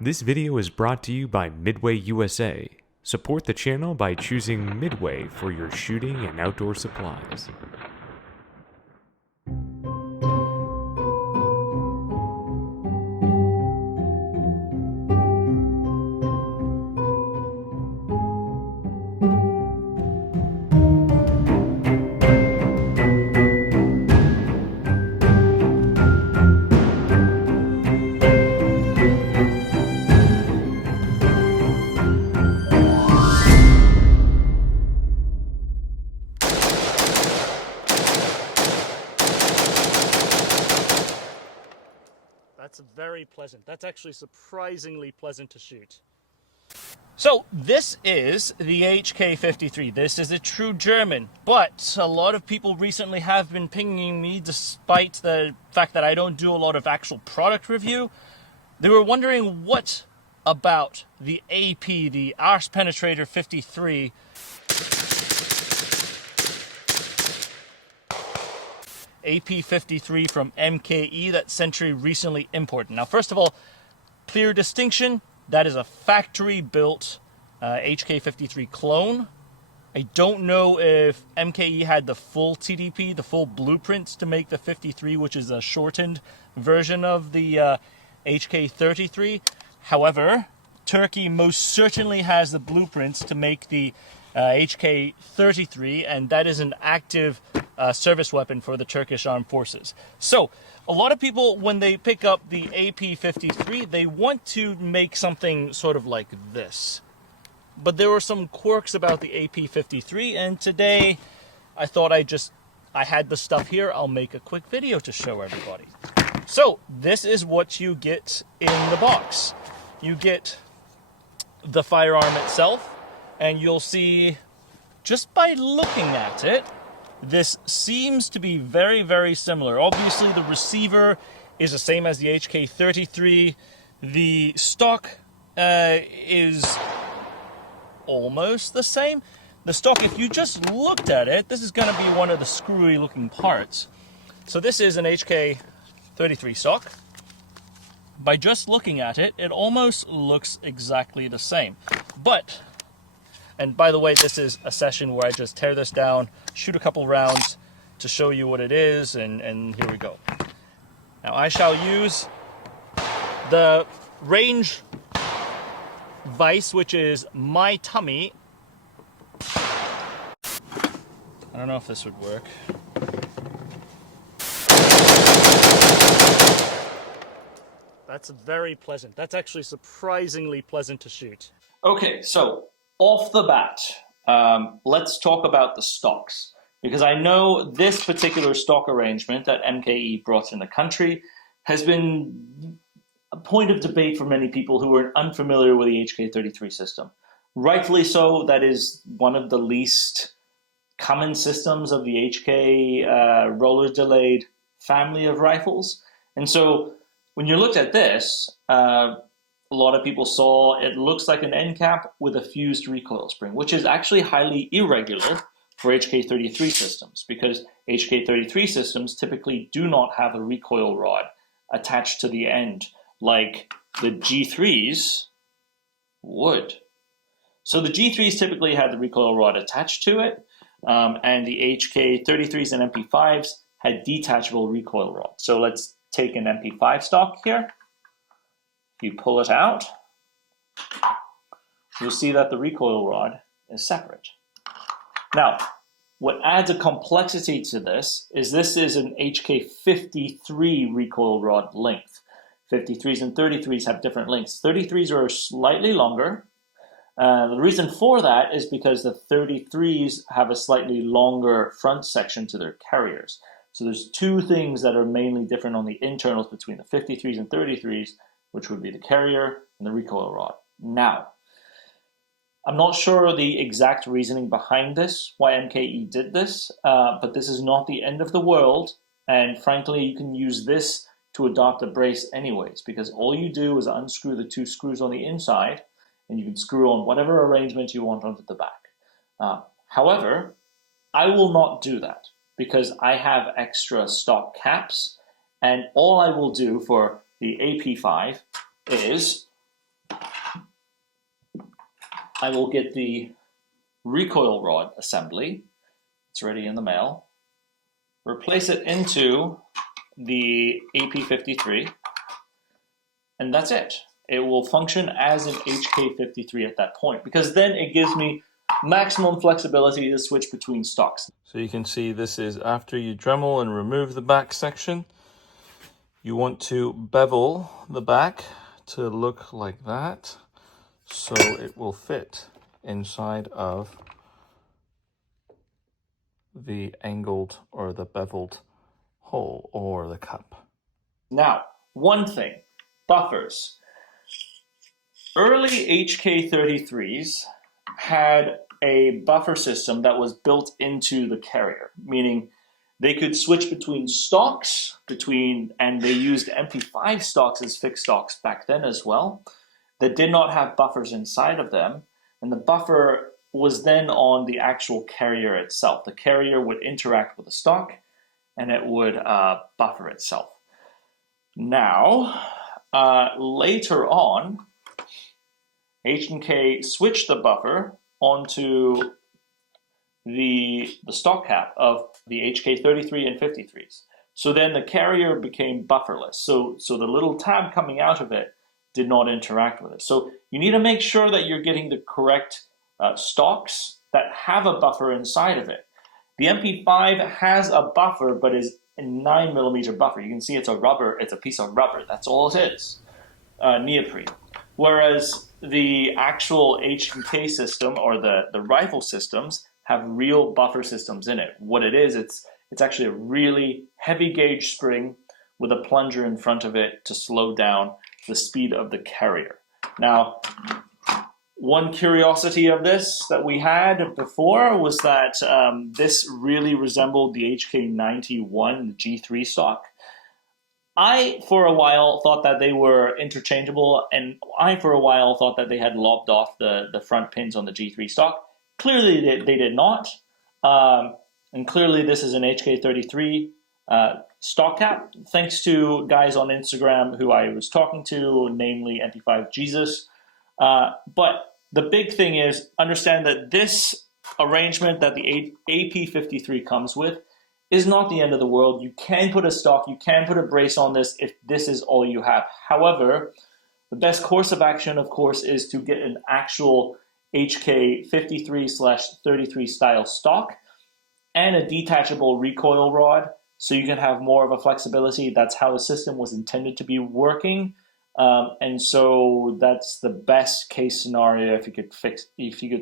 This video is brought to you by Midway USA. Support the channel by choosing Midway for your shooting and outdoor supplies. That's very pleasant. That's actually surprisingly pleasant to shoot. So this is the HK53. This is a true German, but a lot of people recently have been pinging me, despite the fact that I don't do a lot of actual product review. They were wondering what about the AP, the Arse Penetrator 53, AP53 from MKE that Century recently imported. Now, first of all, clear distinction, that is a factory-built HK53 clone. I don't know if MKE had the full TDP, the full blueprints to make the 53, which is a shortened version of the HK33. However, Turkey most certainly has the blueprints to make the HK53, and that is an active service weapon for the Turkish armed forces. So, a lot of people, when they pick up the AP53, they want to make something sort of like this. But there were some quirks about the AP53, and today I thought I had the stuff here, I'll make a quick video to show everybody. So, this is what you get in the box. You get the firearm itself, and you'll see, just by looking at it, this seems to be very, very similar. Obviously, the receiver is the same as the HK33. The stock is almost the same. The stock, if you just looked at it, this is going to be one of the screwy looking parts. So this is an HK33 stock. By just looking at it, it almost looks exactly the same. But, and by the way, this is a session where I just tear this down, shoot a couple rounds to show you what it is, and here we go. Now I shall use the range vise, which is my tummy. I don't know if this would work. That's very pleasant. That's actually surprisingly pleasant to shoot. Okay, so off the bat, let's talk about the stocks, because I know this particular stock arrangement that MKE brought in the country has been a point of debate for many people who are unfamiliar with the HK33 system. Rightfully so, that is one of the least common systems of the HK roller delayed family of rifles. And so when you looked at this, a lot of people saw it looks like an end cap with a fused recoil spring, which is actually highly irregular for HK33 systems, because HK33 systems typically do not have a recoil rod attached to the end like the G3s would. So the G3s typically had the recoil rod attached to it, and the HK33s and MP5s had detachable recoil rods. So let's take an MP5 stock here. You pull it out, you'll see that the recoil rod is separate. Now, what adds a complexity to this is an HK53 recoil rod length. 53s and 33s have different lengths. 33s are slightly longer. The reason for that is because the 33s have a slightly longer front section to their carriers. So there's two things that are mainly different on the internals between the 53s and 33s, which would be the carrier and the recoil rod. Now, I'm not sure the exact reasoning behind this, why MKE did this, but this is not the end of the world, and frankly, you can use this to adopt a brace anyways, because all you do is unscrew the two screws on the inside, and you can screw on whatever arrangement you want onto the back. However, I will not do that, because I have extra stock caps, and all I will do for the AP5 is I will get the recoil rod assembly. It's ready in the mail. Replace it into the AP53, and that's it. It will function as an HK53 at that point, because then it gives me maximum flexibility to switch between stocks. So you can see this is after you Dremel and remove the back section. You want to bevel the back to look like that, so it will fit inside of the angled or the beveled hole or the cup. Now, one thing, buffers. Early HK33s had a buffer system that was built into the carrier, meaning they could switch between stocks, and they used MP5 stocks as fixed stocks back then as well, that did not have buffers inside of them, and the buffer was then on the actual carrier itself. The carrier would interact with the stock, and it would buffer itself. Now, later on, H&K switched the buffer onto the stock cap of the HK33 and 53s. So then the carrier became bufferless. So the little tab coming out of it did not interact with it. So you need to make sure that you're getting the correct stocks that have a buffer inside of it. The MP5 has a buffer, but is a 9mm buffer. You can see it's a piece of rubber. That's all it is, neoprene. Whereas the actual H&K system or the rifle systems have real buffer systems in it. What it is, it's actually a really heavy gauge spring with a plunger in front of it to slow down the speed of the carrier. Now, one curiosity of this that we had before was that this really resembled the HK91 G3 stock. I, for a while, thought that they were interchangeable, and I, for a while, thought that they had lopped off the front pins on the G3 stock. Clearly, they did not, and clearly this is an HK33 stock cap, thanks to guys on Instagram who I was talking to, namely MP5 Jesus. But the big thing is, understand that this arrangement that the AP53 comes with is not the end of the world. You can put a stock, you can put a brace on this if this is all you have. However, the best course of action, of course, is to get an actual HK53/33 style stock and a detachable recoil rod so you can have more of a flexibility. That's how the system was intended to be working. And so that's the best case scenario if you could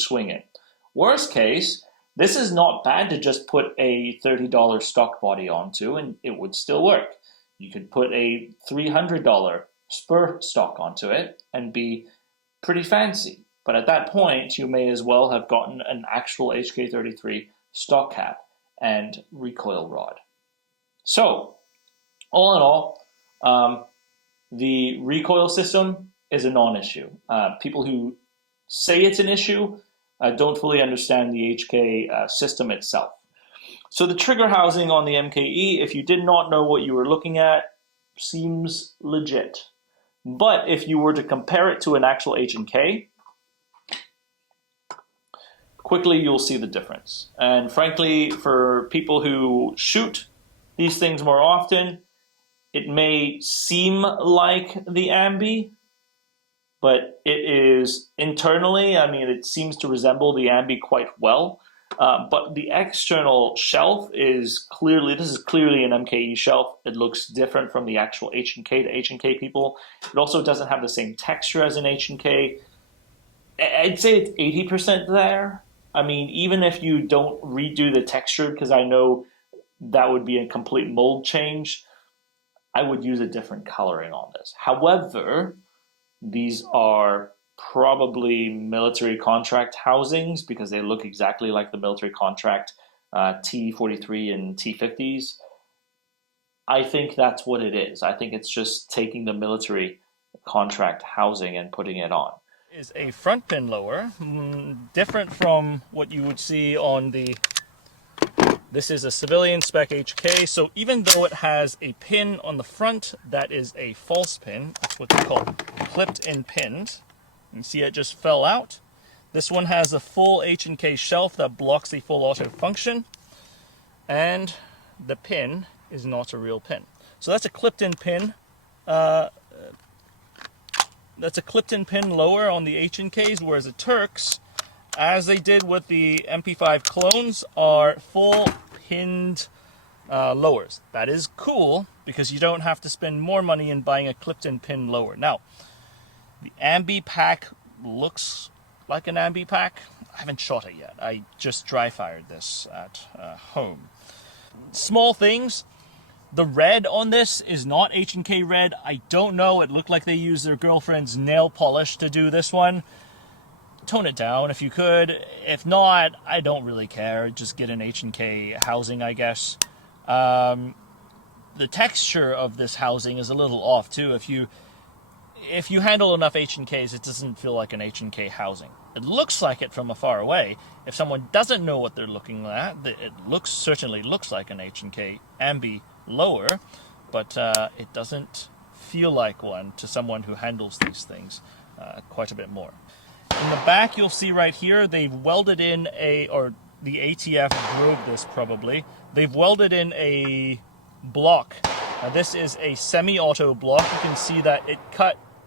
swing it. Worst case, this is not bad to just put a $30 stock body onto and it would still work. You could put a $300 spur stock onto it and be pretty fancy. But at that point, you may as well have gotten an actual HK33 stock cap and recoil rod. So, all in all, the recoil system is a non-issue. People who say it's an issue don't fully understand the HK system itself. So the trigger housing on the MKE, if you did not know what you were looking at, seems legit. But if you were to compare it to an actual H&K, quickly you'll see the difference. And frankly, for people who shoot these things more often, it may seem like the Ambi, but it is internally, I mean, it seems to resemble the Ambi quite well. But the external shelf is clearly, this is clearly an MKE shelf. It looks different from the actual H&K to H&K people. It also doesn't have the same texture as an H&K. I'd say it's 80% there. I mean, even if you don't redo the texture, because I know that would be a complete mold change, I would use a different coloring on this. However, these are probably military contract housings because they look exactly like the military contract T43 and T50s. I think that's what it is. I think it's just taking the military contract housing and putting it on. Is a front pin lower, different from what you would see on the... This is a civilian spec HK, so even though it has a pin on the front, that is a false pin. That's what they call clipped and pinned. You see it just fell out. This one has a full H&K shelf that blocks the full auto function. And the pin is not a real pin. So that's a clipped-in pin. That's a clipped-in pin lower on the H&Ks, whereas the Turks, as they did with the MP5 clones, are full pinned lowers. That is cool because you don't have to spend more money in buying a clipped-in pin lower. Now, the Ambi pack looks like an Ambi pack. I haven't shot it yet. I just dry fired this at home. Small things. The red on this is not H&K red. I don't know. It looked like they used their girlfriend's nail polish to do this one. Tone it down if you could. If not, I don't really care. Just get an H&K housing, I guess. The texture of this housing is a little off too. If you handle enough H&Ks, it doesn't feel like an H&K housing. It looks like it from afar away. If someone doesn't know what they're looking at, it certainly looks like an H&K Ambi lower, but it doesn't feel like one to someone who handles these things quite a bit more. In the back, you'll see right here, they've welded in or the ATF drove this probably. They've welded in a block. Now this is a semi-auto block. You can see that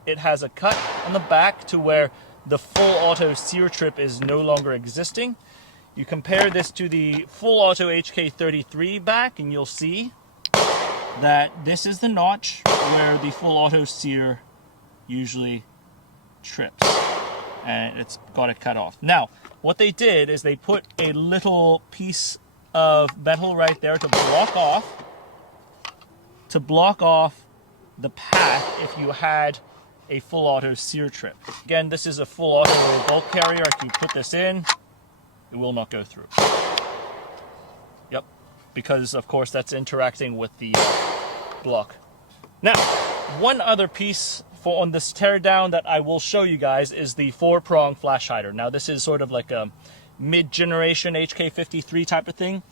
it has a cut on the back to where the full auto sear trip is no longer existing. You compare this to the full auto HK53 back and you'll see that this is the notch where the full auto sear usually trips, and it's got it cut off. Now, what they did is they put a little piece of metal right there to block off the path if you had a full auto sear trip. Again, this is a full auto bulk carrier. I can put this in, it will not go through. Yep, because of course that's interacting with the block. Now, one other piece on this teardown that I will show you guys is the 4-prong flash hider. Now this is sort of like a mid-generation HK53 type of thing.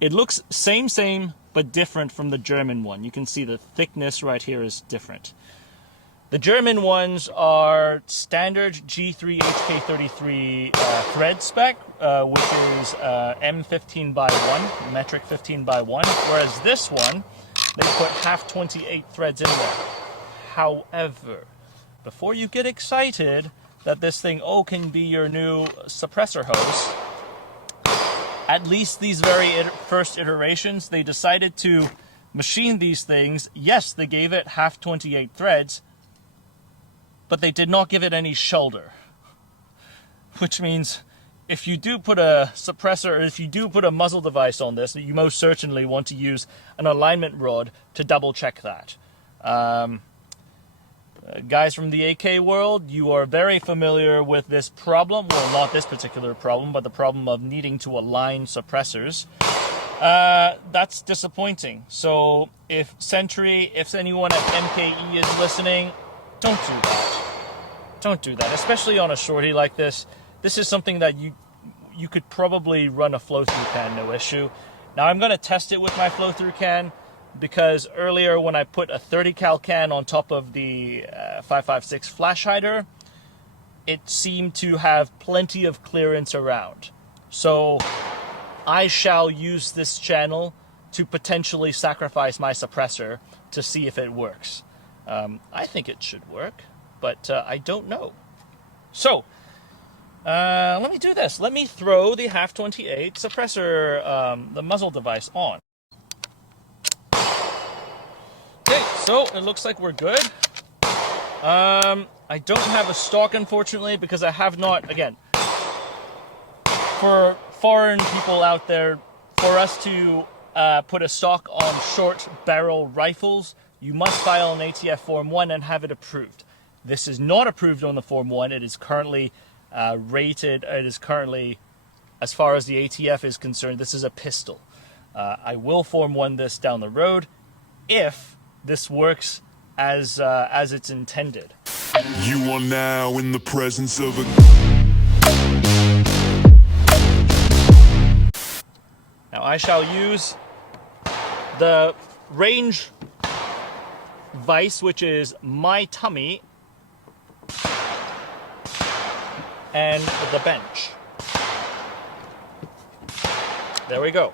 It looks same, but different from the German one. You can see the thickness right here is different. The German ones are standard G3 HK33 thread spec, which is M15 by 1, metric 15 by 1, whereas this one, they put half 28 threads in there. However, before you get excited that this thing, can be your new suppressor hose, at least these very first iterations, they decided to machine these things. Yes, they gave it half 28 threads, but they did not give it any shoulder. Which means if you do put a suppressor, or if you do put a muzzle device on this, you most certainly want to use an alignment rod to double check that. Guys from the AK world, you are very familiar with this problem. Well, not this particular problem, but the problem of needing to align suppressors. That's disappointing. So if Sentry, if anyone at MKE is listening, don't do that. Don't do that, especially on a shorty like this. This is something that you could probably run a flow-through can, no issue. Now I'm going to test it with my flow-through can, because earlier when I put a 30 cal can on top of the 5.56 flash hider, it seemed to have plenty of clearance around. So I shall use this channel to potentially sacrifice my suppressor to see if it works. I think it should work, but I don't know. So let me do this. Let me throw the half 28 suppressor, the muzzle device on. Okay, so it looks like we're good. I don't have a stock, unfortunately, because I have not, again, for foreign people out there, for us to put a stock on short barrel rifles, you must file an ATF Form 1 and have it approved. This is not approved on the Form 1. It is currently rated, it is currently, as far as the ATF is concerned, this is a pistol. I will Form 1 this down the road if this works as it's intended. You are now in the presence of a... Now I shall use the range vise, which is my tummy, and the bench. There we go.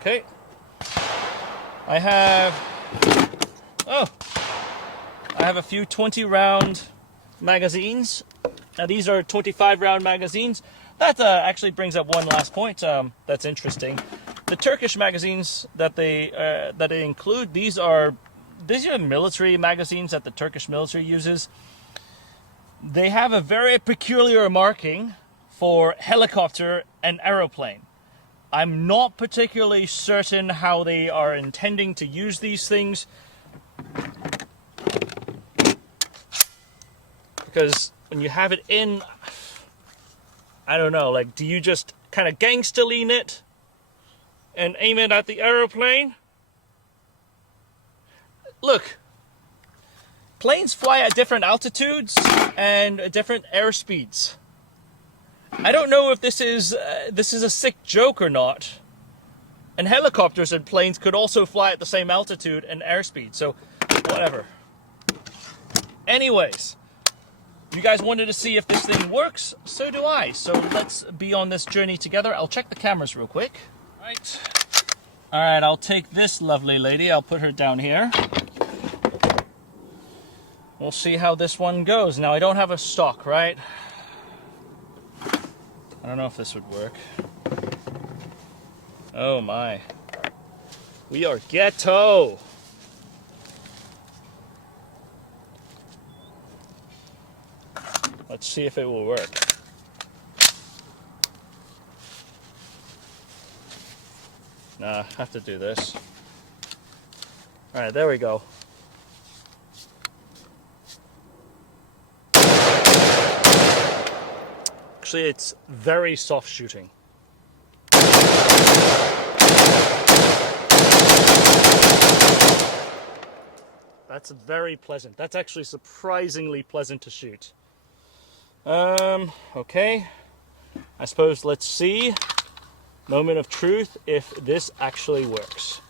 Okay. I have a few 20-round magazines. Now these are 25-round magazines. That actually brings up one last point that's interesting. The Turkish magazines that they include, these are military magazines that the Turkish military uses. They have a very peculiar marking for helicopter and aeroplane. I'm not particularly certain how they are intending to use these things, because when you have it in, I don't know, like, do you just kind of gangster lean it and aim it at the aeroplane? Look, planes fly at different altitudes and different airspeeds. I don't know if this is a sick joke or not. And helicopters and planes could also fly at the same altitude and airspeed, so whatever. Anyways, you guys wanted to see if this thing works, so do I. So let's be on this journey together. I'll check the cameras real quick. Alright, I'll take this lovely lady, I'll put her down here. We'll see how this one goes. Now, I don't have a stock, right? I don't know if this would work. Oh my. We are ghetto! Let's see if it will work. Nah, I have to do this. Alright, there we go. Actually, it's very soft shooting. That's very pleasant. That's actually surprisingly pleasant to shoot. Okay. I suppose let's see. Moment of truth, if this actually works.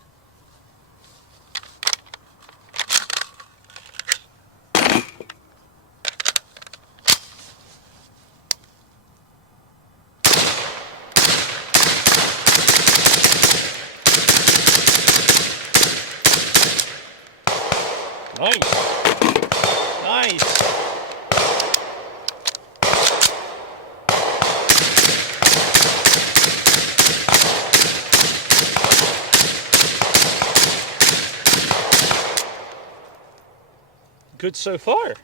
Nice. Nice. Good so far.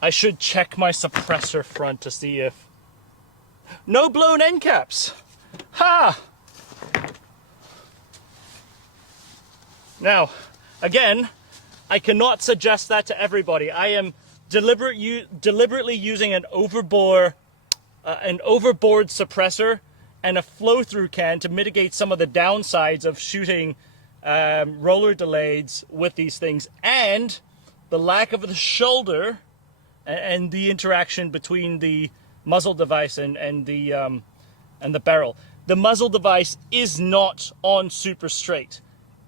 I should check my suppressor front to see if... No blown end caps! Ha! Now, again, I cannot suggest that to everybody. I am deliberately using an overboard suppressor and a flow-through can to mitigate some of the downsides of shooting roller delayeds with these things, and the lack of the shoulder and the interaction between the muzzle device and the barrel. The muzzle device is not on super straight,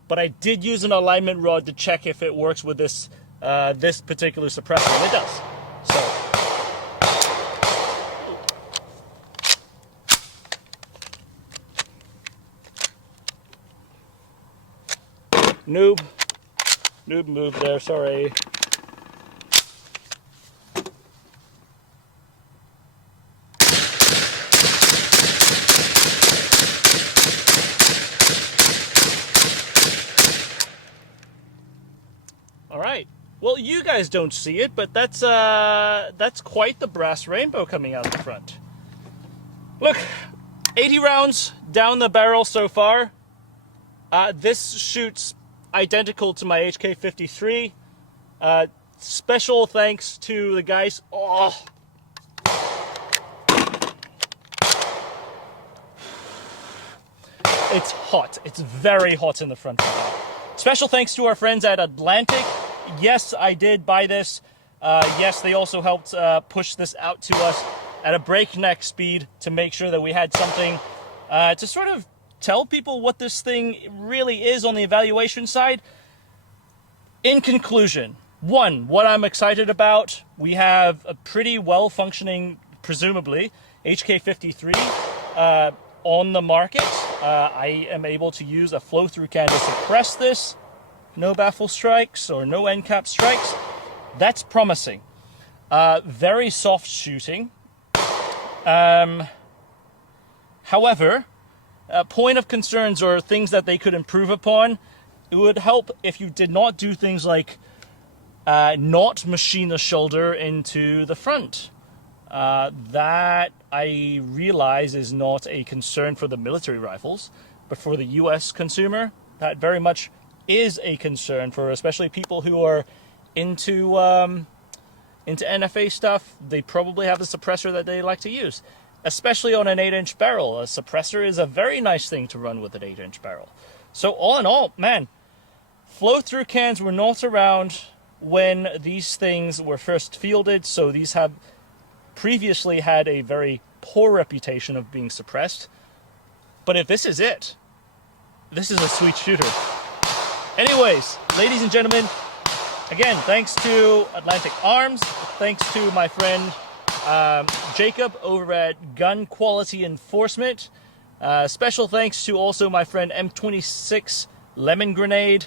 but I did use an alignment rod to check if it works with this this particular suppressor, and it does. So. Noob move there, sorry. All right. Well, you guys don't see it, but that's quite the brass rainbow coming out the front. Look, 80 rounds down the barrel so far. This shoots identical to my HK53. Special thanks to the guys. Oh. It's hot. It's very hot in the front. Special thanks to our friends at Atlantic. Yes, I did buy this. Yes, they also helped push this out to us at a breakneck speed to make sure that we had something to sort of tell people what this thing really is on the evaluation side. In conclusion, one, what I'm excited about, we have a pretty well-functioning, presumably, HK53 on the market. I am able to use a flow-through can to suppress this. No baffle strikes or no end cap strikes. That's promising. Very soft shooting. However, a point of concerns or things that they could improve upon, it would help if you did not do things like not machine the shoulder into the front. That I realize is not a concern for the military rifles, but for the US consumer, that very much is a concern for especially people who are into NFA stuff. They probably have a suppressor that they like to use, especially on an 8-inch barrel. A suppressor is a very nice thing to run with an 8-inch barrel. So all in all, man, flow-through cans were not around when these things were first fielded, so these have previously had a very poor reputation of being suppressed. But if this is it, this is a sweet shooter. Anyways, ladies and gentlemen, again, thanks to Atlantic Arms, thanks to my friend Jacob over at Gun Quality Enforcement. Special thanks to also my friend M26 Lemon Grenade.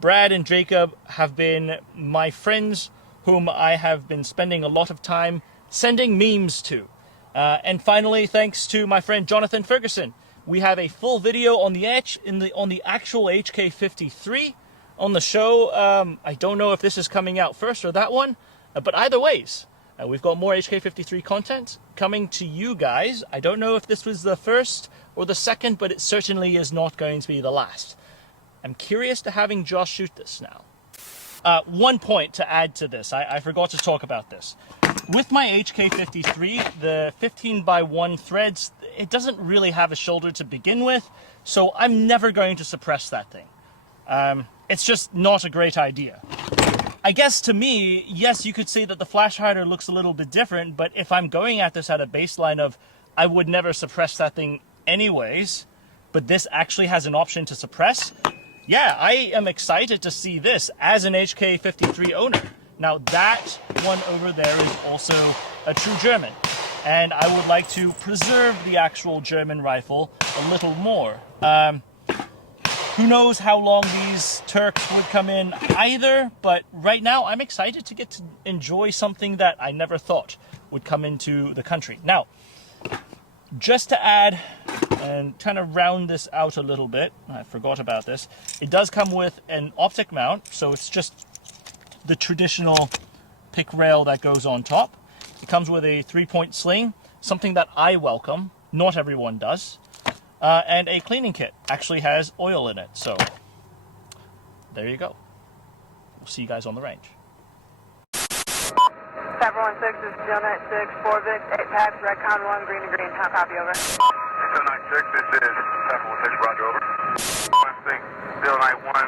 Brad and Jacob have been my friends whom I have been spending a lot of time sending memes to. And finally, thanks to my friend Jonathan Ferguson. We have a full video on the actual HK53 on the show. I don't know if this is coming out first or that one, but either ways, we've got more HK53 content coming to you guys. I don't know if this was the first or the second, but it certainly is not going to be the last. I'm curious to having Josh shoot this now. One point to add to this, I forgot to talk about this. With my HK53, the 15x1 threads, it doesn't really have a shoulder to begin with, so I'm never going to suppress that thing. It's just not a great idea. I guess to me, yes, you could say that the flash hider looks a little bit different, but if I'm going at this at a baseline of I would never suppress that thing anyways, but this actually has an option to suppress, yeah, I am excited to see this as an HK53 owner. Now that one over there is also a true German, and I would like to preserve the actual German rifle a little more. Who knows how long these Turks would come in either, but right now I'm excited to get to enjoy something that I never thought would come into the country. Now, just to add and kind of round this out a little bit, I forgot about this, it does come with an optic mount, so it's just the traditional pick rail that goes on top. It comes with a 3-point sling, something that I welcome, not everyone does. And a cleaning kit actually has oil in it, so there you go. We'll see you guys on the range. 716 is Steel 96, 4 Vic, 8 packs, Redcon 1, green to green. How copy, over? Steel 96, this is 716, roger, over. 16, Steel 91,